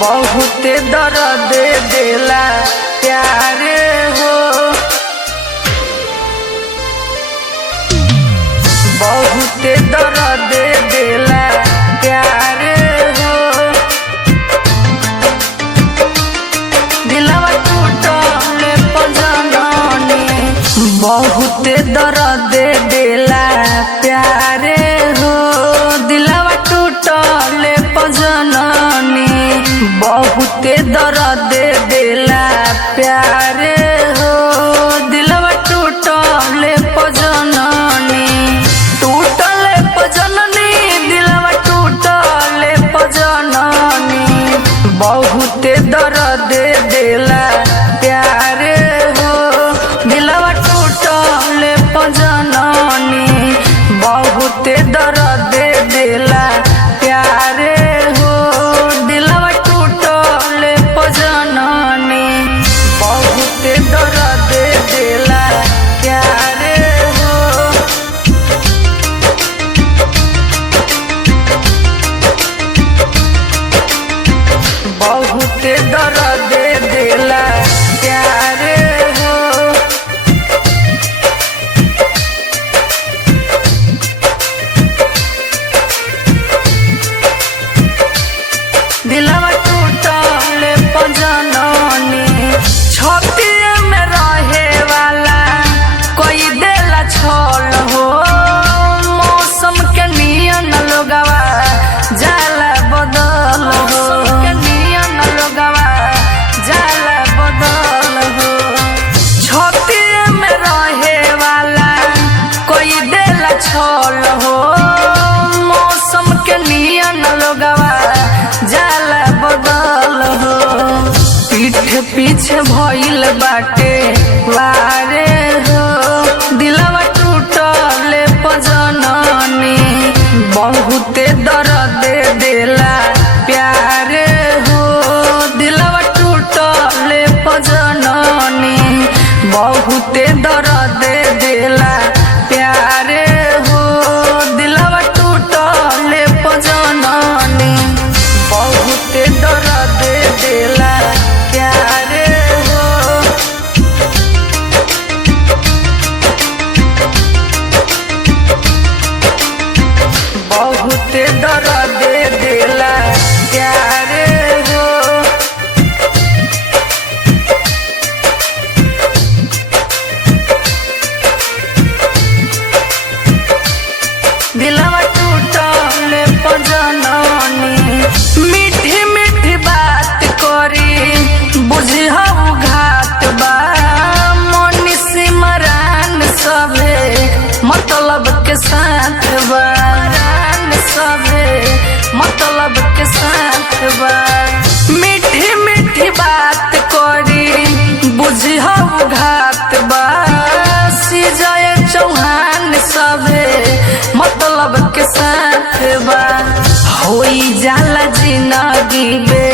बहुत दर्द देला प्यारे हो, बहुत दर्द देला प्यारे हो। दिलवा टूटले पजननी बहुत दर्द देला प्यारे हो। दिलवा टूटले पजननी बहुत दर्द देला प्यारे हो। दिलवा टूटले पजननी टूटले पजननी दिलवा टूटले पजननी बहुत दर्द देला प्यारे हो। दिलवा टूटले पजननी बहुत दर्द देला प्यारे हो। दिलवा टूटले पजननी बहुत दर्द देला प्यारे हो। बहुत दर्द देला प्यारे हो। दिलवा टूटले पजननी छतिए में रहे वाला कोई देला छोल हो। मौसम के नियन लोगवा जाला बदल हो, नियन लोगवा जाला बदल हो। छतिए में रहे वाला कोई देला छोल हो। मौसम के नियन लोगवा जाला बदल हो। पीठ पीछे भइल बाटे वारे हो। दिलवा टूटले पजननी बहुत दर्द देला प्यारे हो। दिलवा टूटले पजननी बहुत दर्द देला प्यारे हो। दिलवा टूटले पजननी बहुत दर्द देला प्यारे हो। बहुत दर्द देला प्यारे हो। दिलवा टूटले पजननी मीठी मीठी बात करी बुझहु घात बा। मनी सिमरान सभे मतलब के साथ बा, सभे मतलब के साथ बा। मीठी मीठी बात करी बुझहु घात बा। सिजय चौहान सभे मतलब के साथ बा। होई जाला जिंदगी बे